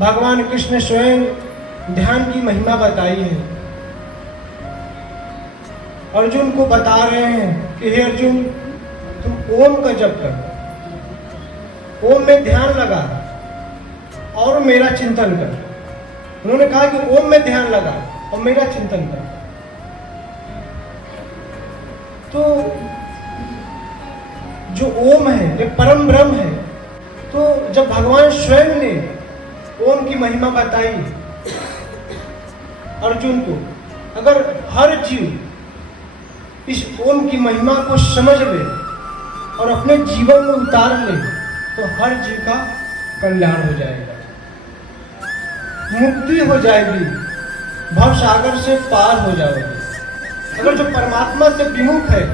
भगवान कृष्ण स्वयं ध्यान की महिमा बताई है। अर्जुन को बता रहे हैं कि हे अर्जुन, तुम ओम का जप कर, ओम में ध्यान लगा और मेरा चिंतन कर। उन्होंने कहा कि ओम में ध्यान लगा और मेरा चिंतन कर। तो जो ओम है ये परम ब्रह्म है। तो जब भगवान स्वयं ने ओम की महिमा बताई अर्जुन को, अगर हर जीव इस ओम की महिमा को समझ ले और अपने जीवन में उतार ले तो हर जीव का कल्याण हो जाएगा, मुक्ति हो जाएगी, भव सागर से पार हो जाएगी। अगर जो परमात्मा से विमुख है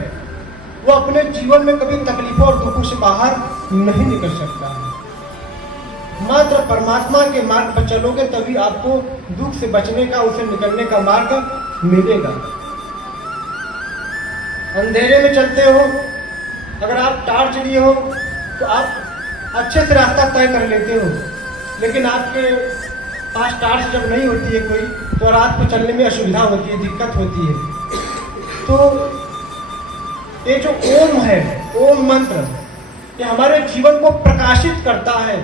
वो अपने जीवन में कभी तकलीफों और दुखों से बाहर नहीं निकल सकता है। मात्र परमात्मा के मार्ग पर चलोगे तभी आपको दुख से बचने का, उसे निकलने का मार्ग मिलेगा। अंधेरे में चलते हो, अगर आप टार्च लिए हो तो आप अच्छे से रास्ता तय कर लेते हो, लेकिन आपके पास टार्च जब नहीं होती है कोई तो रात को चलने में असुविधा होती है, दिक्कत होती है। तो ये जो ओम है, ओम मंत्र, ये हमारे जीवन को प्रकाशित करता है।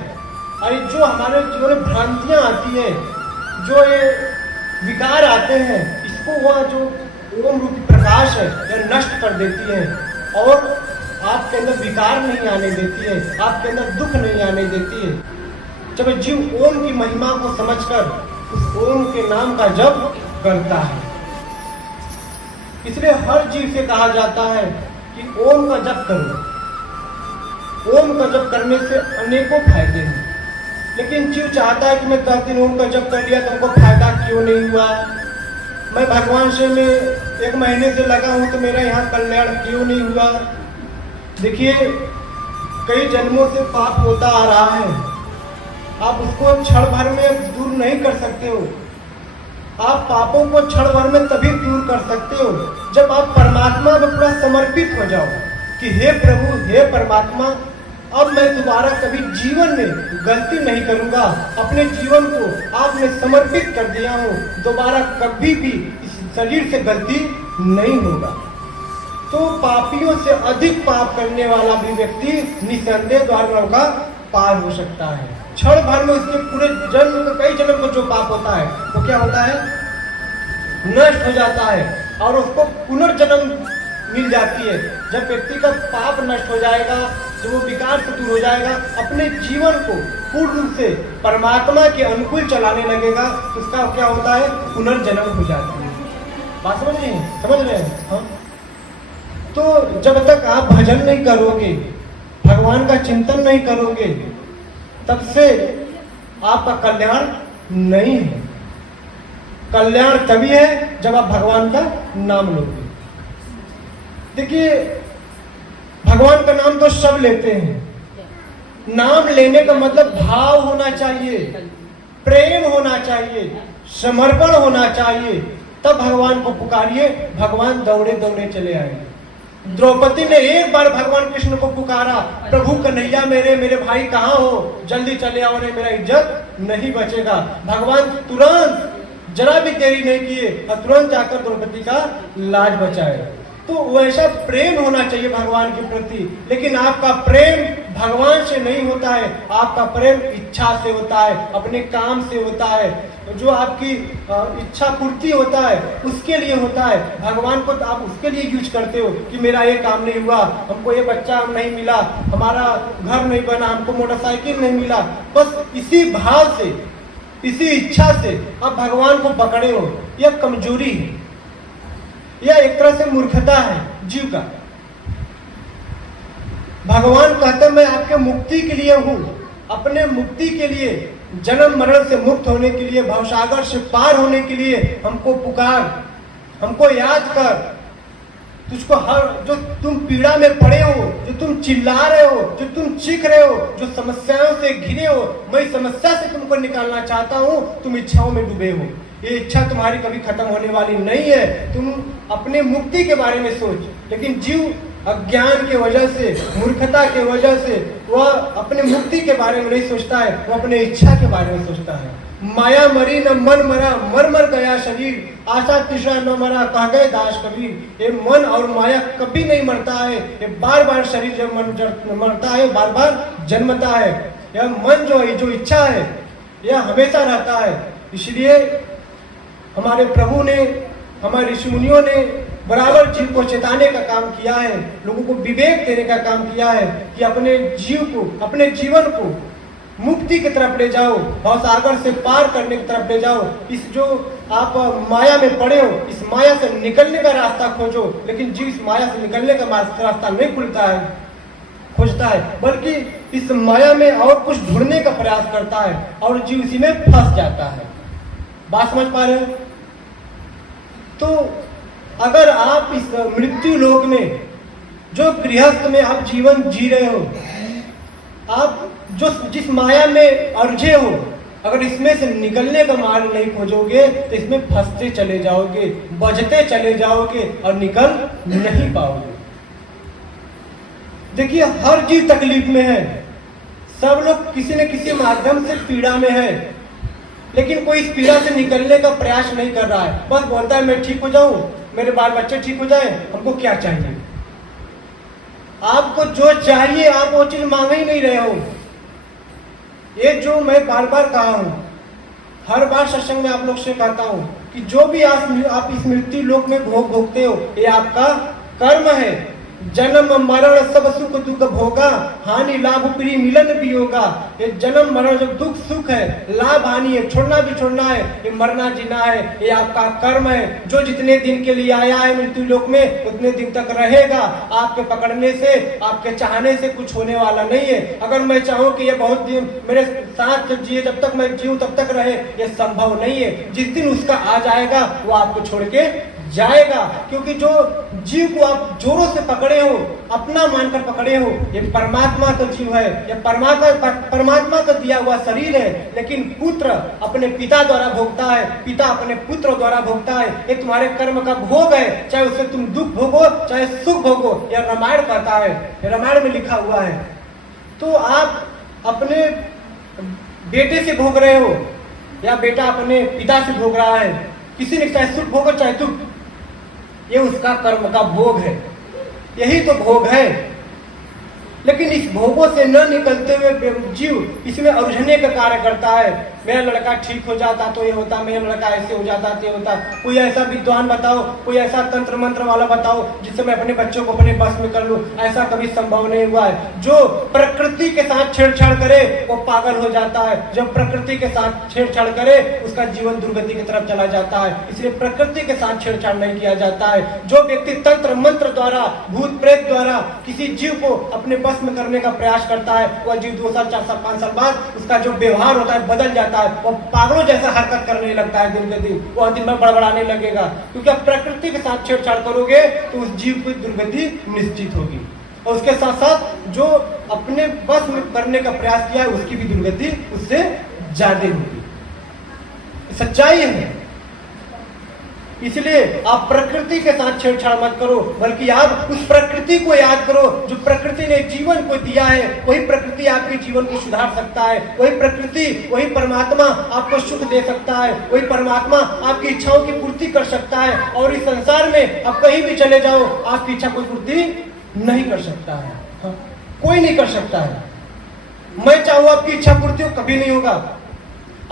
और जो हमारे जीवन में भ्रांतियाँ आती हैं, जो ये विकार आते हैं, इसको वह जो ओम रूपी प्रकाश है यह नष्ट कर देती है और आपके अंदर विकार नहीं आने देती है, आपके अंदर दुख नहीं आने देती है। जब जीव ओम की महिमा को समझकर उस ओम के नाम का जप करता है, इसलिए हर जीव से कहा जाता है कि ओम का जप करो। ओम का जप करने से अनेकों फायदे हैं, लेकिन जीव चाहता है कि मैं 10 दिन ओम का जप कर लिया तो हमको फायदा क्यों नहीं हुआ, मैं भगवान से मैं 1 महीने से लगा हूं तो मेरा यहाँ कल्याण क्यों नहीं हुआ। देखिए, कई जन्मों से पाप होता आ रहा है, आप उसको क्षण भर में दूर नहीं कर सकते हो। आप पापों को क्षण भर में तभी दूर कर सकते हो जब आप परमात्मा में पूरा समर्पित हो जाओ कि हे प्रभु, हे परमात्मा, अब मैं दोबारा कभी जीवन में गलती नहीं करूंगा, अपने जीवन को आपने समर्पित कर दिया हूँ, दोबारा कभी भी इस शरीर से गलती नहीं होगा। तो पापियों से अधिक पाप करने वाला भी व्यक्ति निसंदेह द्वार का पार हो सकता है। क्षण भर में उसके पूरे जन्म को, कई जन्म को जो पाप होता है वो क्या होता है, नष्ट हो जाता है और उसको पुनर्जन्म मिल जाती है। जब व्यक्ति का पाप नष्ट हो जाएगा, जब वो विकार से दूर हो जाएगा, अपने जीवन को पूर्ण रूप से परमात्मा के अनुकूल चलाने लगेगा, उसका क्या होता है, पुनर्जन्म हो जाता है। बात समझ रहे हैं, समझ रहे हैं? हाँ। तो जब तक आप भजन नहीं करोगे, भगवान का चिंतन नहीं करोगे, तब से आपका कल्याण नहीं है। कल्याण तभी है जब आप भगवान का नाम लोगे। देखिए, भगवान का नाम तो सब लेते हैं, नाम लेने का मतलब भाव होना चाहिए, प्रेम होना चाहिए, समर्पण होना चाहिए, तब भगवान को पुकारिए, भगवान दौड़े दौड़े चले आएंगे। द्रौपदी ने एक बार भगवान कृष्ण को पुकारा, प्रभु कन्हैया मेरे भाई कहाँ हो, जल्दी चले आओ, मेरा इज्जत नहीं बचेगा। भगवान तुरंत जरा भी देरी नहीं किए और तुरंत जाकर द्रौपदी का लाज बचाए। तो वैसा प्रेम होना चाहिए भगवान के प्रति। लेकिन आपका प्रेम भगवान से नहीं होता है, आपका प्रेम इच्छा से होता है, अपने काम से होता है, जो आपकी इच्छा पूर्ति होता है उसके लिए होता है। भगवान को तो आप उसके लिए यूज करते हो कि मेरा ये काम नहीं हुआ, हमको ये बच्चा नहीं मिला, हमारा घर नहीं बना, हमको मोटरसाइकिल नहीं मिला। बस इसी भाव से, इसी इच्छा से आप भगवान को पकड़े हो। यह कमजोरी है, यह एक तरह से मूर्खता है जीव का। भगवान कहते मैं आपके मुक्ति के लिए हूं, अपने मुक्ति के लिए, जन्म मरण से मुक्त होने के लिए, भवसागर से पार होने के लिए हमको पुकार, हमको याद कर। तुझको हर जो तुम पीड़ा में पड़े हो, जो तुम चिल्ला रहे हो, जो तुम चीख रहे हो, जो समस्याओं से घिरे हो, मैं समस्या से तुमको निकालना चाहता हूं। तुम इच्छाओं में डूबे हो, ये इच्छा तुम्हारी कभी खत्म होने वाली नहीं है। तुम अपने मुक्ति के बारे में सोच। लेकिन जीव अज्ञान के वजह से, मूर्खता के वजह से वह अपने मुक्ति के बारे में नहीं सोचता है, वह अपने इच्छा के बारे में सोचता है। माया मरी न मन मरा, मर मर गया शरीर, आशा तृष्णा न मरा, कह गए दास कबीर। ये मन और माया कभी नहीं मरता है, ये बार बार शरीर जब मरता है, बार बार जन्मता है। यह मन जो इच्छा है यह हमेशा रहता है। इसलिए हमारे प्रभु ने, हमारे ऋषि मुनियों ने बराबर जीव को चेताने का काम किया है, लोगों को विवेक देने का काम किया है कि अपने जीव को, अपने जीवन को मुक्ति की तरफ ले जाओ, भवसागर से पार करने की तरफ ले जाओ। इस जो आप माया में पड़े हो, इस माया से निकलने का रास्ता खोजो। लेकिन जीव इस माया से निकलने का रास्ता नहीं खुलता है, खोजता है, बल्कि इस माया में और कुछ ढूंढने का प्रयास करता है और जीव इसी में फंस जाता है। बात समझ पा रहे हो? तो अगर आप इस मृत्यु लोक में, जो गृहस्थ में आप जीवन जी रहे हो, आप जो जिस माया में उलझे हो, अगर इसमें से निकलने का मार्ग नहीं खोजोगे तो इसमें फंसते चले जाओगे, बजते चले जाओगे और निकल नहीं पाओगे। देखिए, हर जीव तकलीफ में है, सब लोग किसी न किसी माध्यम से पीड़ा में है, लेकिन कोई इस पीड़ा से निकलने का प्रयास नहीं कर रहा है। बस बोलता है मैं ठीक हो जाऊं, मेरे बाल बच्चे ठीक हो जाए, हमको क्या चाहिए? आपको जो चाहिए आप वो चीज मांग ही नहीं रहे हो। ये जो मैं बार बार कहा हूं, हर बार सत्संग में आप लोग से कहता हूं कि जो भी आप इस मृत्यु लोक में भोगते हो, ये आपका कर्म है। जन्म मरण सब सुख दुख भोगा, हानि लाभ प्रिय मिलन भी होगा। ये जन्म मरण जो दुख सुख है, लाभ हानि है, छोड़ना भी छोड़ना है, ये मरना जीना है, ये आपका कर्म है। जो जितने दिन के लिए आया है मृत्यु लोक में, उतने दिन तक रहेगा। आपके पकड़ने से, आपके चाहने से कुछ होने वाला नहीं है। अगर मैं चाहूँ कि ये बहुत दिन मेरे साथ जिए, जब तक मैं जीऊँ तब तक रहे, ये संभव नहीं है। जिस दिन उसका आ जाएगा वो आपको छोड़ के जाएगा, क्योंकि जो जीव को आप जोरों से पकड़े हो, अपना मानकर पकड़े हो, ये परमात्मा का जीव है, ये परमात्मा का दिया हुआ शरीर है। लेकिन पुत्र अपने पिता द्वारा भोगता है, पिता अपने पुत्र द्वारा भोगता है। ये तुम्हारे कर्म का भोग है, चाहे उससे तुम दुख भोगो चाहे सुख भोगो, यह रामायण कहता है, रामायण में लिखा हुआ है। तो आप अपने बेटे से भोग रहे हो या बेटा अपने पिता से भोग रहा है, किसी ने चाहे सुख भोगो चाहे दुख, ये उसका कर्म का भोग है, यही तो भोग है। लेकिन इस भोगों से न निकलते हुए जीव इसमें उलझने का कार्य करता है। मेरा लड़का ठीक हो जाता तो ये होता, मेरा लड़का ऐसे हो जाता तो ये होता। कोई ऐसा विद्वान बताओ, कोई ऐसा तंत्र मंत्र वाला बताओ जिससे मैं अपने बच्चों को अपने बस में कर लूं। ऐसा कभी संभव नहीं हुआ है। जो प्रकृति के साथ छेड़छाड़ करे वो पागल हो जाता है, जो प्रकृति के साथ छेड़छाड़ करे उसका जीवन दुर्गति की तरफ चला जाता है। इसलिए प्रकृति के साथ छेड़छाड़ नहीं किया जाता है। जो व्यक्ति तंत्र मंत्र द्वारा, भूत प्रेत द्वारा किसी जीव को अपने बस में करने का प्रयास करता है, वह जीव 2 साल 4 साल 5 साल बाद उसका जो व्यवहार होता है बदल जाता है। वो पागलों जैसा हरकत करने लगता है, दिन के दिन वो दिन भर बड़बड़ाने लगेगा। क्योंकि आप प्रकृति के साथ छेड़छाड़ करोगे तो उस जीव की दुर्गति निश्चित होगी, और उसके साथ साथ जो अपने बस में करने का प्रयास किया है उसकी भी दुर्गति उससे ज्यादा होगी। सच्चाई है। इसलिए आप प्रकृति के साथ छेड़छाड़ मत करो, बल्कि आप उस प्रकृति को याद करो जो प्रकृति ने जीवन को दिया है। वही प्रकृति आपके जीवन को सुधार सकता है, वही प्रकृति, वही परमात्मा आपको सुख दे सकता है, वही परमात्मा आपकी इच्छाओं की पूर्ति कर सकता है। और इस संसार में आप कहीं भी चले जाओ, आपकी इच्छा कोई पूर्ति नहीं कर सकता है। हाँ, कोई नहीं कर सकता है। मैं चाहूँ आपकी इच्छा पूर्ति हो, कभी नहीं होगा।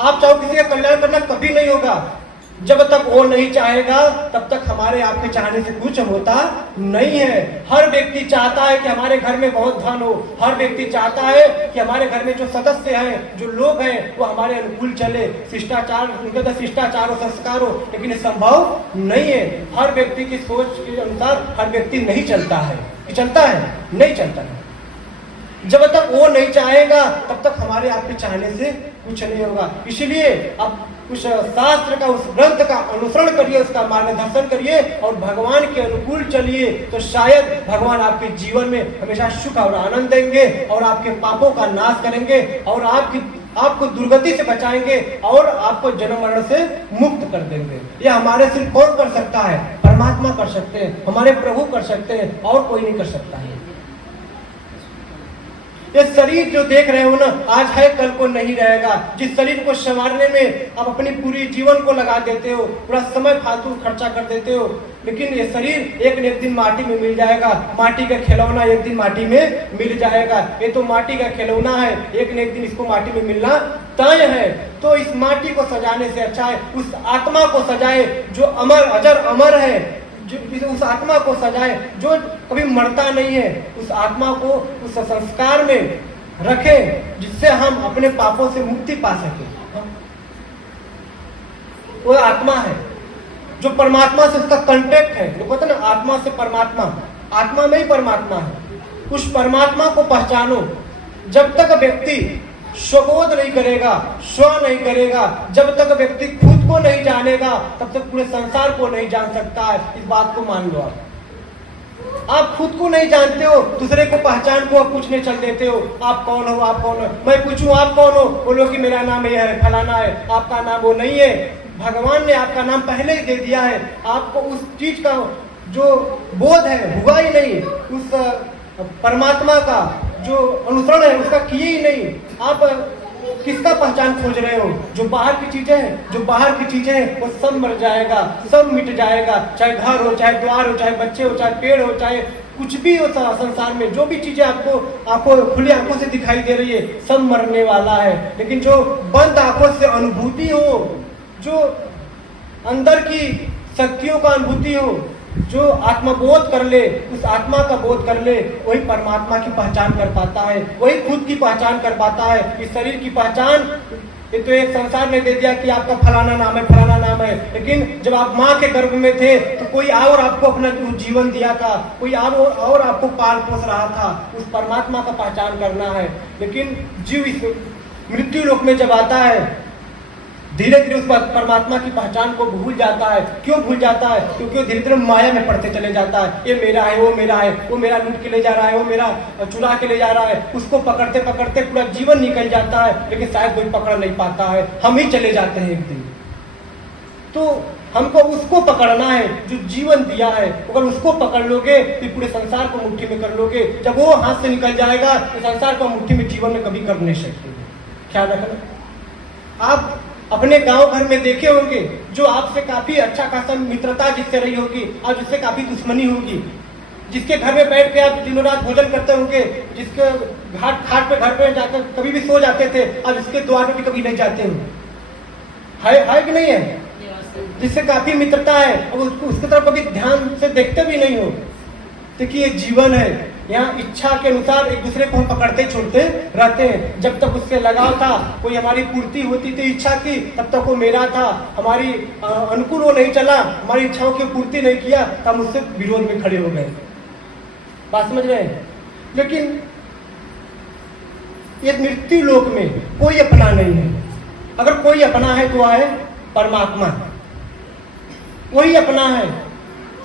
आप चाहो किसी का कल्याण करना, कभी नहीं होगा। जब तक वो नहीं चाहेगा तब तक हमारे आपके चाहने से कुछ होता नहीं है। हर व्यक्ति चाहता है कि हमारे घर में बहुत धन हो, हर व्यक्ति चाहता है कि हमारे घर में जो सदस्य हैं, जो लोग हैं, वो हमारे अनुकूल चले, शिष्टाचार, उनके तो शिष्टाचार हो, संस्कार हो। लेकिन ये संभव नहीं है। हर व्यक्ति की सोच के अनुसार हर व्यक्ति नहीं चलता है। चलता है? नहीं चलता है। जब तक वो नहीं चाहेगा तब तक हमारे आपके चाहने से कुछ नहीं होगा। इसलिए आप उस शास्त्र का, उस ग्रंथ का अनुसरण करिए, उसका मार्गदर्शन करिए और भगवान के अनुकूल चलिए, तो शायद भगवान आपके जीवन में हमेशा सुख और आनंद देंगे और आपके पापों का नाश करेंगे और आपको दुर्गति से बचाएंगे और आपको जन्म मरण से मुक्त कर देंगे। ये हमारे सिर्फ कौन कर सकता है? परमात्मा कर सकते हैं, हमारे प्रभु कर सकते हैं, और कोई नहीं कर सकता है। ये शरीर जो देख रहे हो ना, आज है कल को नहीं रहेगा। जिस शरीर को संवारने में आप अपनी पूरी जीवन को लगा देते हो, पूरा समय फालतू खर्चा कर देते हो, लेकिन ये शरीर एक न एक दिन माटी में मिल जाएगा। माटी का खिलौना एक दिन माटी में मिल जाएगा। ये तो माटी का खिलौना है, एक न एक दिन इसको माटी में मिलना तय है। तो इस माटी को सजाने से अच्छा है उस आत्मा को सजाए जो अमर अजर अमर है, जो उस आत्मा को सजाए जो कभी मरता नहीं है। उस आत्मा को उस संस्कार में रखें जिससे हम अपने पापों से मुक्ति पा सके। वो आत्मा है जो परमात्मा से उसका कांटेक्ट है। वो कहते हैं ना, आत्मा से परमात्मा, आत्मा में ही परमात्मा है। उस परमात्मा को पहचानो। जब तक व्यक्ति स्वबोध नहीं करेगा, स्व नहीं करेगा, जब तक व्यक्ति खुद को नहीं जानेगा, तब तक पूरे संसार को नहीं जान सकता है। इस बात को मान लो। आप खुद को नहीं जानते हो, दूसरे को पहचान को आप पूछने चल देते हो, आप कौन हो, आप कौन हो। मैं पूछूं आप कौन हो, बोलो कि मेरा नाम ये है, फलाना है। आपका नाम वो नहीं है। भगवान ने आपका नाम पहले ही दे दिया है। आपको उस चीज का जो बोध है हुआ ही नहीं, उस परमात्मा का जो अनुसरण है उसका किए ही नहीं। आप किसका पहचान खोज रहे हो? जो बाहर की चीजें हैं, जो बाहर की चीजें हैं वो सब मर जाएगा, सब मिट जाएगा। चाहे घर हो, चाहे द्वार हो, चाहे बच्चे हो, चाहे पेड़ हो, चाहे कुछ भी हो संसार में, जो भी चीजें आपको खुली आंखों से दिखाई दे रही है, सब मरने वाला है। लेकिन जो बंद आंखों से अनुभूति हो, जो अंदर की शक्तियों का अनुभूति हो, जो आत्मबोध कर ले, उस आत्मा का बोध कर ले, वही परमात्मा की पहचान कर पाता है, वही खुद की पहचान कर पाता है। इस शरीर की पहचान ये तो एक संसार ने दे दिया कि आपका फलाना नाम है, फलाना नाम है। लेकिन जब आप माँ के गर्भ में थे तो कोई और आपको अपना जीवन दिया था, कोई और आपको पाल पोस रहा था। उस परमात्मा का पहचान करना है। लेकिन जीव इस मृत्यु लोक में जब आता है, धीरे धीरे उस परमात्मा की पहचान को भूल जाता है। क्यों भूल जाता है? क्योंकि वो धीरे धीरे माया में पड़ते चले जाता है। ये मेरा है, वो मेरा है, वो मेरा लूट के ले जा रहा है, वो मेरा चुरा के ले जा रहा है। उसको पकड़ते पकड़ते पूरा जीवन निकल जाता है, लेकिन शायद कोई पकड़ नहीं पाता है। हम ही चले जाते हैं एक दिन। तो हमको उसको पकड़ना है जो जीवन दिया है। अगर उसको पकड़ लोगे तो पूरे संसार को मुट्ठी में कर लोगे। जब वो हाथ से निकल जाएगा तो संसार को मुट्ठी में जीवन में कभी कर नहीं सकते। ख्याल रखना। आप अपने गांव घर में देखे होंगे जो आपसे काफी अच्छा खासा मित्रता जिससे रही होगी, आज उससे काफी दुश्मनी होगी। जिसके घर में बैठ के आप दिनों रात भोजन करते होंगे, जिसके घाट पे घर पे जाकर कभी भी सो जाते थे, आज उसके द्वार पे भी कभी नहीं जाते हो। है कि नहीं है? जिससे काफी मित्रता है, अब उसकी तरफ कभी ध्यान से देखते भी नहीं हो। देखिए ये जीवन है। यहाँ इच्छा के अनुसार एक दूसरे को हम पकड़ते छोड़ते रहते हैं। जब तक उससे लगाव था, कोई हमारी पूर्ति होती थी इच्छा की, तब तक वो मेरा था। हमारी अनुकूल वो नहीं चला, हमारी इच्छाओं की पूर्ति नहीं किया, तो हम उससे विरोध में खड़े हो गए। बात समझ रहे हैं? लेकिन ये मृत्यु लोक में कोई अपना नहीं है। अगर कोई अपना है तो है परमात्मा, वही अपना है।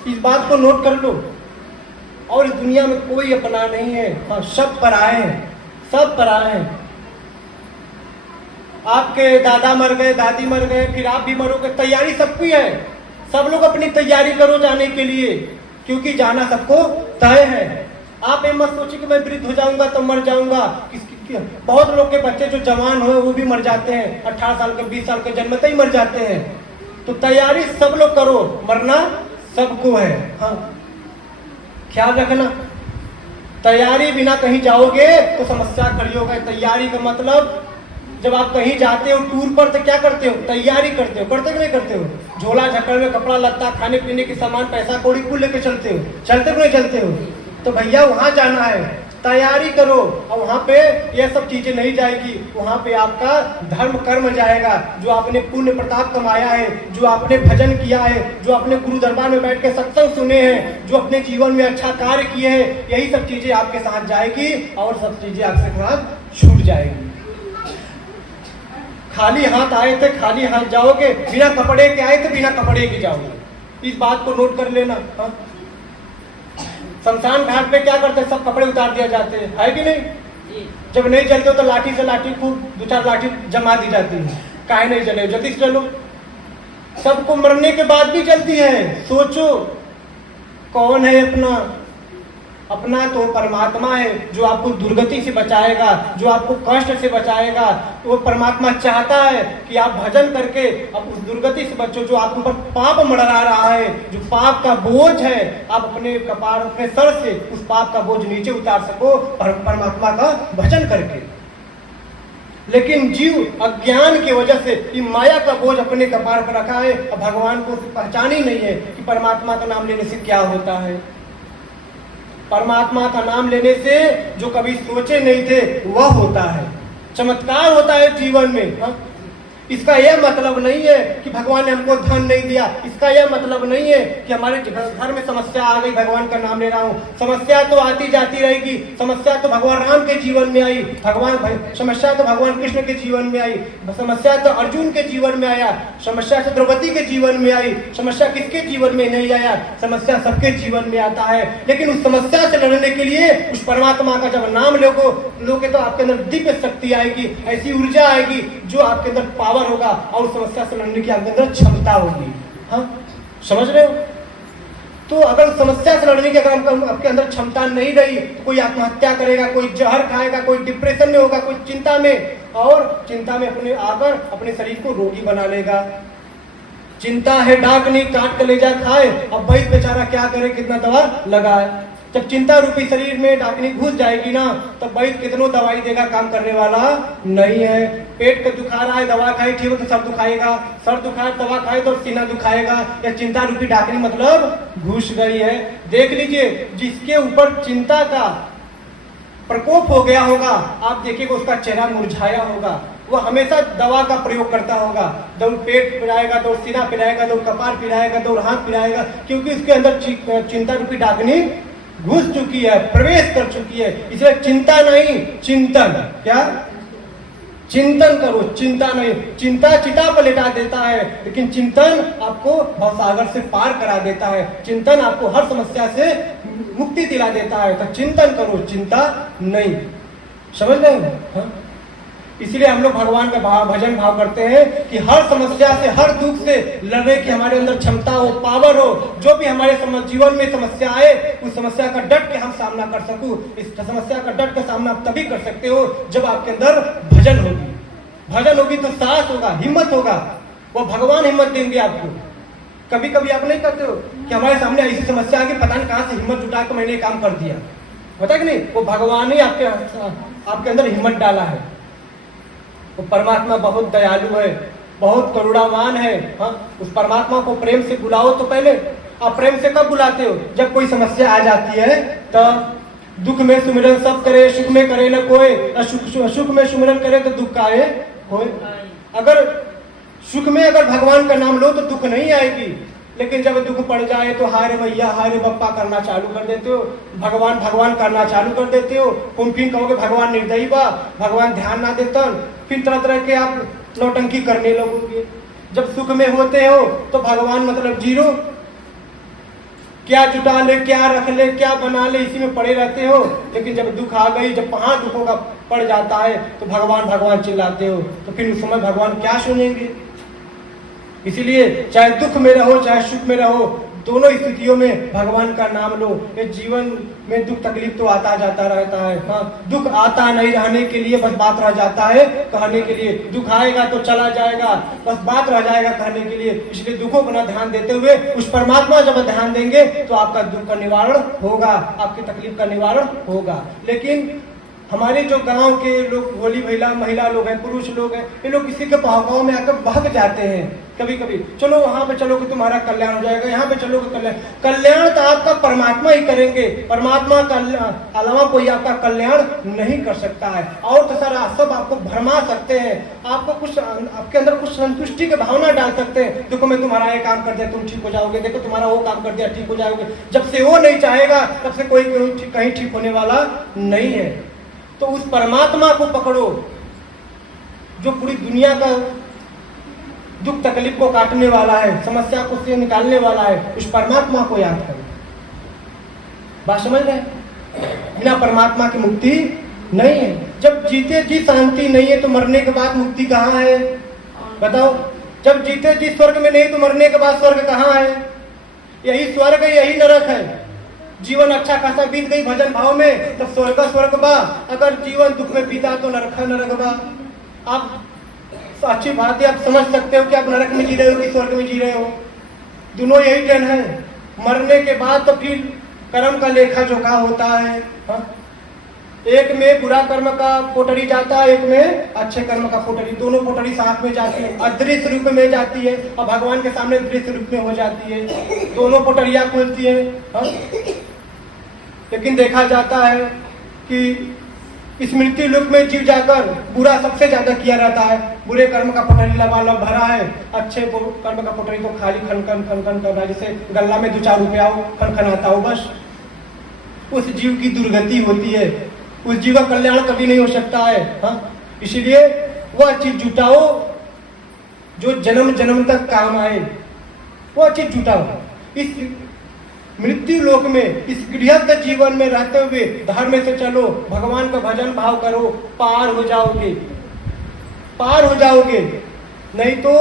इस बात को नोट कर लो। और इस दुनिया में कोई अपना नहीं है। हाँ, सब पराए हैं, सब पराए हैं। आपके दादा मर गए, दादी मर गए, फिर आप भी मरोगे। तैयारी सबकी है। सब लोग अपनी तैयारी करो जाने के लिए, क्योंकि जाना सबको तय है। आप ये मत सोचिए कि मैं वृद्ध हो जाऊंगा तो मर जाऊंगा। बहुत लोग के बच्चे जो जवान हुए वो भी मर जाते हैं, 18 साल के 20 साल के जन्मते ही मर जाते हैं। तो तैयारी सब लोग करो, मरना सबको है। हाँ, ख्याल रखना। तैयारी बिना कहीं जाओगे तो समस्या खड़ी होगी। तैयारी का मतलब, जब आप कहीं जाते हो टूर पर तो क्या करते हो? तैयारी करते हो। करते कि नहीं करते हो? झोला झकड़ में कपड़ा लत्ता, खाने पीने के सामान, पैसा कौड़ी कुल लेके चलते हो। चलते कि नहीं चलते हो? तो भैया वहां जाना है, तैयारी करो। और वहां पे ये सब चीजें नहीं जाएगी। वहां पे आपका धर्म कर्म जाएगा, जो आपने पुण्य प्रताप कमाया है, जो आपने भजन किया है, जो आपने गुरु दरबार में बैठ के सत्संग सुने हैं, जो अपने जीवन में अच्छा कार्य किए हैं, यही सब चीजें आपके साथ जाएगी और सब चीजें आपके साथ छूट जाएगी। खाली हाथ आए थे खाली हाथ जाओगे, बिना कपड़े के आए थे बिना कपड़े के जाओगे। इस बात को नोट कर लेना। हाँ? शमशान घाट पे क्या करते हैं? सब कपड़े उतार दिया जाते हैं, है कि नहीं? जब नहीं जलते हो तो लाठी से लाठी खूब 2-4 लाठी जमा दी जाती है। काहे नहीं जले? जल्दी से चलो। सबको मरने के बाद भी जलती है। सोचो कौन है अपना? अपना तो परमात्मा है, जो आपको दुर्गति से बचाएगा, जो आपको कष्ट से बचाएगा। तो वो परमात्मा चाहता है कि आप भजन करके अब उस दुर्गति से बचो, जो आपके ऊपर पाप मंडरा रहा है, जो पाप का बोझ है, आप अपने कपार, अपने सर से उस पाप का बोझ नीचे उतार सको परमात्मा का भजन करके। लेकिन जीव अज्ञान की वजह से ये माया का बोझ अपने कपार पर रखा है और भगवान को पहचान ही नहीं है कि परमात्मा का नाम लेने से क्या होता है। परमात्मा का नाम लेने से जो कभी सोचे नहीं थे वह होता है, चमत्कार होता है जीवन में। हाँ? इसका यह मतलब नहीं है कि भगवान ने हमको धन नहीं दिया, इसका यह मतलब नहीं है कि हमारे घर में समस्या आ गई, भगवान का नाम ले रहा हूँ। समस्या तो आती जाती रहेगी, समस्या तो भगवान राम के जीवन में आई, समस्या तो भगवान कृष्ण के जीवन में आई, समस्या तो अर्जुन के जीवन में आया, समस्या तो द्रौपदी के जीवन में आई, समस्या किसके जीवन में नहीं आया? समस्या सबके जीवन में आता है। लेकिन उस समस्या से लड़ने के लिए उस परमात्मा का जब नाम लोगे तो आपके अंदर दिव्य शक्ति आएगी, ऐसी ऊर्जा आएगी जो आपके अंदर पावर होगा और समस्या से लड़ने की आपके अंदर क्षमता होगी। हाँ, समझ रहे हो? तो अगर समस्या से लड़ने की अगर आपके अंदर क्षमता नहीं रही तो कोई आत्महत्या करेगा, कोई जहर खाएगा, कोई डिप्रेशन में होगा, कोई चिंता में, और चिंता में अपने आकर अपने शरीर को रोगी बना लेगा। चिंता है डाकनी काट कलेजा खाए, अब वही बेचारा क्या करे, कितना दवा लगाए। जब चिंता रूपी शरीर में डाकनी घुस जाएगी ना, तब भाई कितनों दवाई देगा, काम करने वाला नहीं है। पेट का दुखा रहा है, दवा खाए ठीक हो तो सर दुखाएगा, सर दुखाए दवा खाए तो सीना दुखाएगा। या चिंता रूपी डाकनी मतलब घुस गई है। देख लीजिए, जिसके ऊपर चिंता का प्रकोप हो गया होगा, आप देखिएगा उसका चेहरा मुरझाया होगा, वो हमेशा दवा का प्रयोग करता होगा। दौड़ पेट पिलाएगा, दौड़ सीना पिलाएगा, दौड़ कपार पिलाएगा, दौड़ हाथ पिलाएगा, क्योंकि उसके अंदर चिंता रूपी डाकनी घुस चुकी है, प्रवेश कर चुकी है। इसलिए चिंता नहीं, चिंतन। क्या? चिंतन करो, चिंता नहीं। चिंता चिता पर लेटा देता है, लेकिन चिंतन आपको भवसागर से पार करा देता है। चिंतन आपको हर समस्या से मुक्ति दिला देता है। तो चिंतन करो, चिंता नहीं। समझ रहे हो? हाँ? इसलिए हम लोग भगवान का भजन भाव करते हैं कि हर समस्या से, हर दुख से लड़ने की हमारे अंदर क्षमता हो, पावर हो। जो भी हमारे जीवन में समस्या आए, उस समस्या का डट के हम सामना कर सकूं। इस समस्या का डट का सामना आप तभी कर सकते हो जब आपके अंदर भजन होगी। भजन होगी तो साहस होगा, हिम्मत होगा, वो भगवान हिम्मत देंगे आपको। कभी कभी आप नहीं करते हो कि हमारे सामने ऐसी समस्या आ गई, पता नहीं कहाँ से हिम्मत जुटा के मैंने काम कर दिया, पता कि नहीं? वो भगवान ही आपके अंदर हिम्मत डाला है। वो परमात्मा बहुत दयालु है, बहुत करुणावान है। हाँ, उस परमात्मा को प्रेम से बुलाओ। तो पहले आप प्रेम से कब बुलाते हो? जब कोई समस्या आ जाती है तब। दुख में सुमिरन सब करे, सुख में करे न कोई, सुख में सुमिरन करे तो दुख आए होए। अगर सुख में अगर भगवान का नाम लो तो दुख नहीं आएगी, लेकिन जब दुख पड़ जाए तो हाय रे भैया, हाय रे बप्पा करना चालू कर देते हो, भगवान भगवान करना चालू कर देते हो। फिर कहोगे भगवान निर्दयी बा, भगवान ध्यान ना देता, फिर तरह तरह के आप नौटंकी करने लगोगे। जब सुख में होते हो तो भगवान मतलब जीरो, क्या जुटा ले, क्या रख ले, क्या बना ले, इसी में पड़े रहते हो। लेकिन जब दुख आ गई, जब 5 दुखों का पड़ जाता है तो भगवान भगवान चिल्लाते हो, तो फिर उस समय भगवान क्या सुनेंगे? इसीलिए चाहे दुख में रहो चाहे सुख में रहो, दोनों स्थितियों में भगवान का नाम लो। ये जीवन में दुख तकलीफ तो आता जाता रहता है। हाँ, दुख आता नहीं रहने के लिए, बस बात रह जाता है कहने के लिए। दुख आएगा तो चला जाएगा, बस बात रह जाएगा कहने के लिए। इसलिए दुखों पर ध्यान देते हुए उस परमात्मा जब ध्यान देंगे तो आपका दुख का निवारण होगा, आपकी तकलीफ का निवारण होगा। लेकिन हमारे जो गांव के लोग, भोली महिला लोग हैं, पुरुष लोग हैं, ये लोग किसी के बहकाव में आकर बहक जाते हैं। कभी कभी चलो वहां पे चलो कि तुम्हारा कल्याण हो जाएगा, यहाँ पे चलो कि कल्याण तो आपका परमात्मा ही करेंगे। परमात्मा का अलावा कोई आपका कल्याण नहीं कर सकता है। और तो सर सब आपको भरमा सकते हैं, आपको कुछ आपके अंदर कुछ संतुष्टि की भावना डाल सकते हैं। देखो मैं तुम्हारा ये काम कर दिया तुम ठीक हो जाओगे, देखो तुम्हारा वो काम कर दिया ठीक हो जाओगे। जब से वो नहीं चाहेगा तब से कोई कहीं ठीक होने वाला नहीं है। तो उस परमात्मा को पकड़ो जो पूरी दुनिया का दुख तकलीफ को काटने वाला है, समस्या को से निकालने वाला है। उस परमात्मा को याद करो। बात समझ रहे? बिना परमात्मा की मुक्ति नहीं है। जब जीते जी शांति नहीं है तो मरने के बाद मुक्ति कहाँ है? बताओ। जब जीते जी स्वर्ग में नहीं तो मरने के बाद स्वर्ग कहाँ है? यही स्वर्ग है, यही नरक है। जीवन अच्छा खासा बीत गई भजन भाव में, तो स्वर्ग बा। अगर जीवन दुख में बीता तो नरक बा। आप अच्छी बात है, आप समझ सकते हो कि आप नरक में जी रहे हो कि स्वर्ग में जी रहे हो। दोनों यही ट्रेन है। मरने के बाद तो फिर कर्म का लेखा जोखा होता है। हा? एक में बुरा कर्म का पोटरी जाता है, एक में अच्छे कर्म का पोटरी, दोनों पोटरी साथ में जाती है, अदृश्य रूप में जाती है और भगवान के सामने दृश्य रूप में हो जाती है। दोनों पोटरिया खुलती है। लेकिन देखा जाता है कि स्मृति लोक में जीव जाकर बुरा सबसे ज्यादा किया रहता है। बुरे कर्म का पोटरी लबालब भरा है, अच्छे कर्म का पोटरी तो खाली खन खन खन खन कर रहा है, जैसे गल्ला में 2-4 रुपया हो, खन खन आता हो बस। उस जीव की दुर्गति होती है, उस जीव का कल्याण कभी नहीं हो सकता है। इसीलिए वह चीज जुटाओ जो जन्म जन्म तक काम आए, वह चीज जुटाओ। इस मृत्यु लोक में, इस गृहस्थ जीवन में रहते हुए धर्म से चलो, भगवान का भजन भाव करो, पार हो जाओगे, पार हो जाओगे। नहीं तो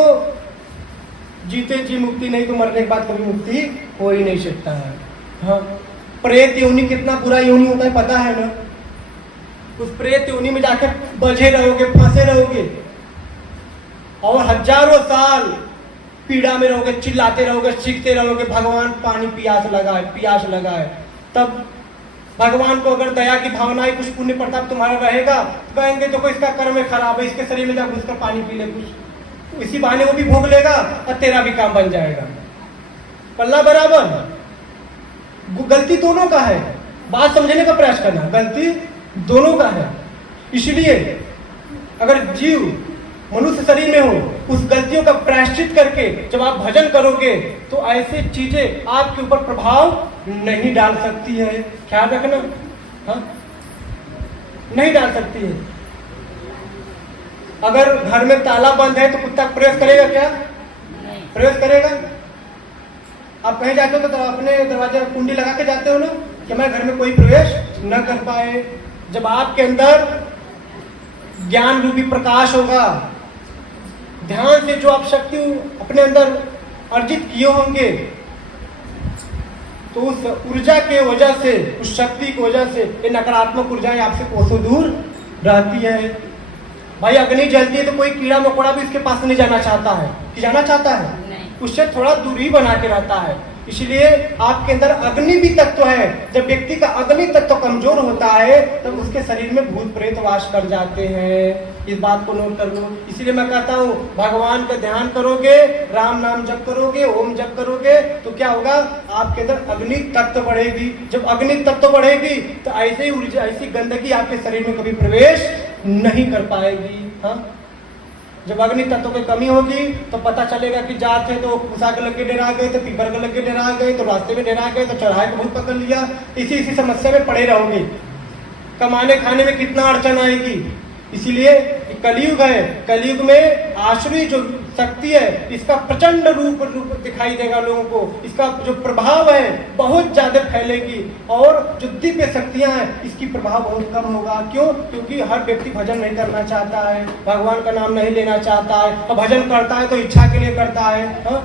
जीते जी मुक्ति, नहीं तो मरने के बाद कभी मुक्ति हो ही नहीं सकता है। हाँ, प्रेत योनि कितना बुरा योनि होता है पता है ना। उस प्रेत योनि में जाकर बझे रहोगे, फंसे रहोगे और हजारों साल पीड़ा में रहोगे, चिल्लाते रहोगे, सीखते रहोगे भगवान पानी प्यास लगाए, प्यास लगाए। तब भगवान को अगर दया की भावना, कुछ पुण्य प्रताप तुम्हारा रहेगा तो कहेंगे देखो इसका कर्म खराब है, इसके शरीर में जा घुसकर पानी पी ले कुछ, इसी बहाने वो भी भोग लेगा और तेरा भी काम बन जाएगा। पल्ला बराबर। गलती दोनों का है, बात समझने का प्रयास करना, गलती दोनों का है। इसलिए अगर जीव मनुष्य शरीर में हो, उस गलतियों का प्रायश्चित करके जब आप भजन करोगे तो ऐसी चीजें आपके ऊपर प्रभाव नहीं डाल सकती है। ख्याल रखना। हाँ, नहीं डाल सकती है। अगर घर में ताला बंद है तो कुत्ता प्रवेश करेगा क्या? प्रवेश करेगा। आप कहीं जाते हो तो अपने दरवाजे में कुंडी लगा के जाते हो ना कि हमारे घर में कोई प्रवेश न कर पाए। जब आपके अंदर ज्ञान रूपी प्रकाश होगा, ध्यान से जो आप शक्ति अपने अंदर अर्जित किए होंगे, तो उस ऊर्जा के वजह से, उस शक्ति की वजह से ये नकारात्मक ऊर्जाएं आपसे कोसों दूर रहती है। भाई अग्नि जलती है तो कोई कीड़ा मकोड़ा भी इसके पास नहीं जाना चाहता है कि जाना चाहता है, उससे थोड़ा दूरी बना के रहता है। इसलिए आपके अंदर अग्नि भी तत्व है। जब व्यक्ति का अग्नि तत्व कमजोर होता है तब उसके शरीर में भूत प्रेत वास कर जाते हैं। इस बात को नोट कर लो। इसलिए मैं कहता हूँ भगवान का ध्यान करोगे, राम नाम जप करोगे, ओम जप करोगे तो क्या होगा, आपके अंदर अग्नि तत्व बढ़ेगी। जब अग्नि तत्व बढ़ेगी तो ऐसे ही ऐसी गंदगी आपके शरीर में कभी प्रवेश नहीं कर पाएगी। हाँ, जब अग्नि तत्व की कमी होगी तो पता चलेगा कि जात थे तो भूसा के लगे डरा गए, तो पीपर के लगे डरा गए, तो रास्ते में डरा गए, तो चढ़ाई को बहुत पकड़ लिया। इसी समस्या में पड़े रहोगे, कमाने खाने में कितना अड़चन आएगी। इसीलिए कलयुग है, कलयुग में आश्रय जो शक्ति है इसका प्रचंड रूप दिखाई देगा लोगों को। इसका जो प्रभाव है बहुत ज्यादा फैलेगी और जो दिव्य शक्तियां हैं इसकी प्रभाव बहुत कम होगा। क्यों? क्योंकि हर व्यक्ति भजन नहीं करना चाहता है, भगवान का नाम नहीं लेना चाहता है, और भजन करता है तो इच्छा के लिए करता है।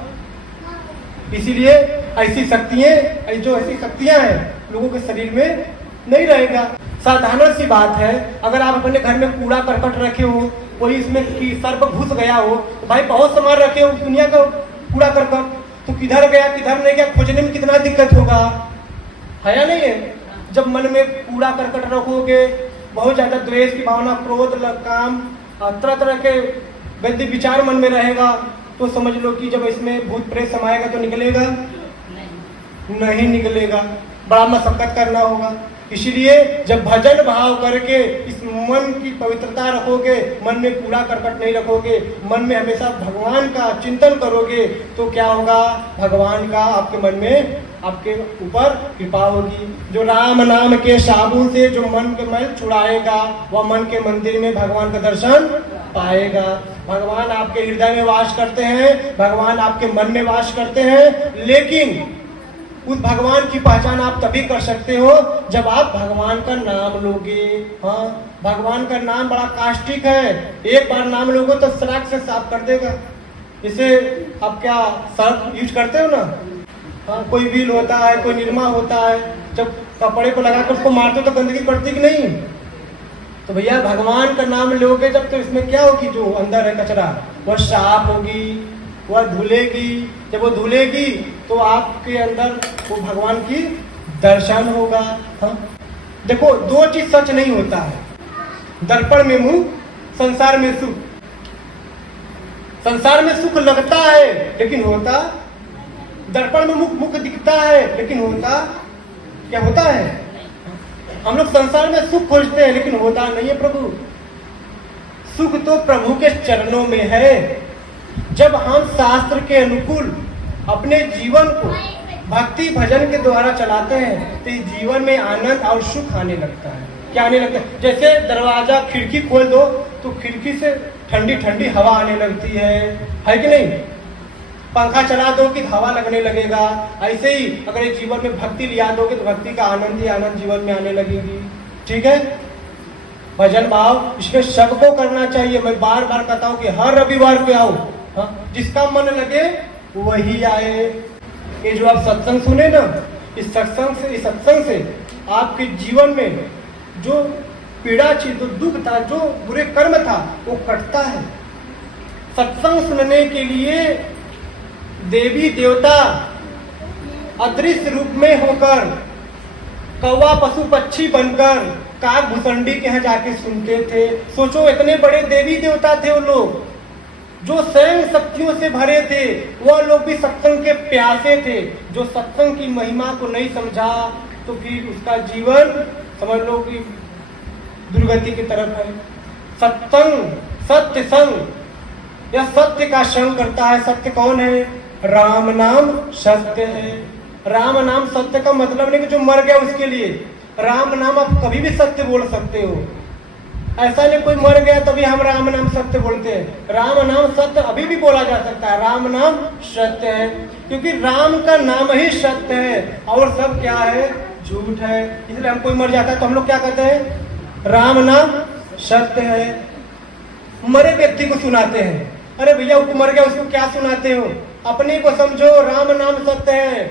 इसीलिए ऐसी शक्तियां हैं लोगों के शरीर में नहीं रहेगा। साधारण सी बात है, अगर आप अपने घर में कूड़ा करकट रखे हो, कोई इसमें सर्प घुस गया हो, तो भाई बहुत सामान रखे हो दुनिया का कूड़ा करकट, तो किधर गया किधर नहीं गया खोजने में कितना दिक्कत होगा, है या नहीं है? जब मन में कूड़ा करकट रखोगे, बहुत ज्यादा द्वेष की भावना, क्रोध, काम, तरह तरह के गंदे विचार मन में रहेगा, तो समझ लो कि जब इसमें भूत प्रेत समाएगा तो निकलेगा नहीं निकलेगा, बड़ा मशक्कत करना होगा। इसलिए जब भजन भाव करके इस मन की पवित्रता रखोगे, मन में कूड़ा करकट नहीं रखोगे, मन में हमेशा भगवान का चिंतन करोगे, तो क्या होगा, भगवान का आपके मन में आपके ऊपर कृपा होगी। जो राम नाम के साबुन से जो मन के मैल छुड़ाएगा वह मन के मंदिर में भगवान का दर्शन पाएगा। भगवान आपके हृदय में वास करते हैं, भगवान आपके मन में वास करते हैं, लेकिन उस भगवान की पहचान आप तभी कर सकते हो जब आप भगवान का नाम लोगे। हाँ, भगवान का नाम बड़ा काष्टिक है, एक बार नाम लोगे तो सराख से साफ कर देगा। इसे आप क्या सर्फ यूज करते हो ना, हाँ, कोई व्हील होता है, कोई निरमा होता है, जब कपड़े को लगाकर उसको मारते हो तो गंदगी पड़ती कि नहीं? तो भैया भगवान का नाम लोगे जब, तो इसमें क्या होगी, जो अंदर है कचरा वह साफ होगी, वह धुलेगी। जब वो धुलेगी तो आपके अंदर वो भगवान की दर्शन होगा। हाँ, देखो दो चीज सच नहीं होता है, दर्पण में मुंह, संसार में सुख। संसार में सुख लगता है लेकिन होता, दर्पण में मुख दिखता है लेकिन होता क्या होता है? हम लोग संसार में सुख खोजते हैं लेकिन होता नहीं है प्रभु। सुख तो प्रभु के चरणों में है। जब हम शास्त्र के अनुकूल अपने जीवन को भक्ति भजन के द्वारा चलाते हैं तो इस जीवन में आनंद और सुख आने लगता है। क्या आने लगता है? जैसे दरवाजा खिड़की खोल दो तो खिड़की से ठंडी ठंडी हवा आने लगती है कि नहीं? पंखा चला दो कि हवा लगने लगेगा। ऐसे ही अगर इस जीवन में भक्ति लिया दोगे तो भक्ति का आनंद ही आनंद जीवन में आने लगेगी। ठीक है, भजन भाव इसमें सबको करना चाहिए। मैं बार बार कहता हूँ कि हर रविवार पे आओ। हाँ, जिसका मन लगे वही आए। ये जो आप सत्संग सुने ना, इस सत्संग से आपके जीवन में जो पीड़ा थी, जो दुख था, जो बुरे कर्म था, वो कटता है। सत्संग सुनने के लिए देवी देवता अदृश्य रूप में होकर, कौवा पशु पक्षी बनकर काक भुसंडी के यहाँ जाके सुनते थे। सोचो, इतने बड़े देवी देवता थे वो लोग, जो स्वयं शक्तियों से भरे थे। वह लोग भी सत्संग के प्यासे थे। जो सत्संग की महिमा को नहीं समझा तो फिर उसका जीवन समझ लो कि दुर्गति की तरफ है। सत्संग, सत्य संग, यह सत्य का संग करता है। सत्य कौन है? राम नाम सत्य है। राम नाम सत्य का मतलब नहीं कि जो मर गया उसके लिए। राम नाम आप कभी भी सत्य बोल सकते हो। ऐसा नहीं कोई मर गया तभी हम राम नाम सत्य बोलते हैं। राम नाम सत्य अभी भी बोला जा सकता है। राम नाम सत्य है, क्योंकि राम का नाम ही सत्य है और सब क्या है? झूठ है। इसलिए हम कोई मर जाता है तो हम लोग क्या कहते हैं? राम नाम सत्य है। मरे व्यक्ति को सुनाते हैं, अरे भैया वो मर गया उसको क्या सुनाते हो? अपने को समझो, राम नाम सत्य है।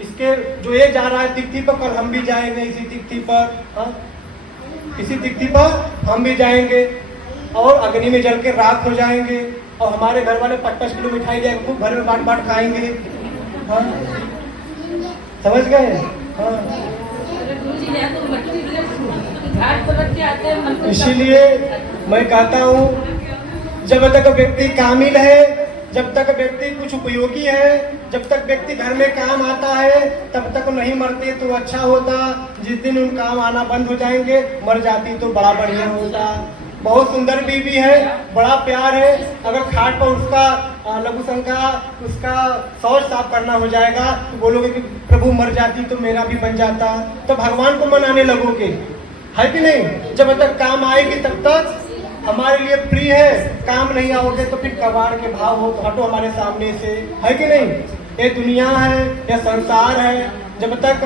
इसके जो ये जा रहा है तिथि पर, कल हम भी जाएंगे इसी तिथि पर। हाँ, इसी तिथि पर हम भी जाएंगे और अग्नि में जल के राख हो जाएंगे। और हमारे घर वाले 5-5 किलो मिठाई देंगे, खूब घर में बांट बांट खाएंगे। हाँ, समझ गए? हाँ, इसीलिए मैं कहता हूँ, जब तक व्यक्ति कामिल है, जब तक व्यक्ति कुछ उपयोगी है, जब तक व्यक्ति घर में काम आता है, तब तक नहीं मरते तो अच्छा होता। जिस दिन उन काम आना बंद हो जाएंगे, मर जाती तो बड़ा बढ़िया होता। बहुत सुंदर बीवी है, बड़ा प्यार है, अगर खाट पर उसका लघु शंका, उसका शौच साफ करना हो जाएगा तो बोलोगे कि प्रभु मर जाती तो मेरा भी बन जाता। तो भगवान को मनाने लगोगे, है कि नहीं? जब तक काम आएगी तब तक हमारे लिए प्रिय है। काम नहीं आओगे तो फिर कबाड़ के भाव हो तो हटो हमारे सामने से, है कि नहीं? ये दुनिया है, ये संसार है। जब तक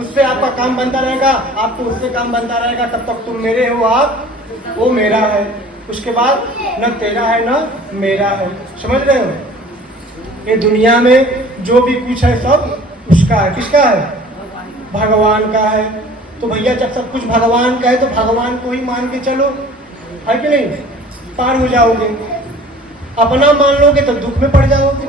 उससे आपका काम बनता रहेगा, आपको उससे काम बनता रहेगा, तब तक तुम मेरे हो, आप वो मेरा है। उसके बाद न तेरा है न मेरा है। समझ रहे हो? ये दुनिया में जो भी कुछ है सब उसका है। किसका है? भगवान का है। तो भैया जब सब कुछ भगवान का है तो भगवान को ही मान के चलो, है कि नहीं? पार हो जाओगे। अपना मान लोगे तो दुख में पड़ जाओगे।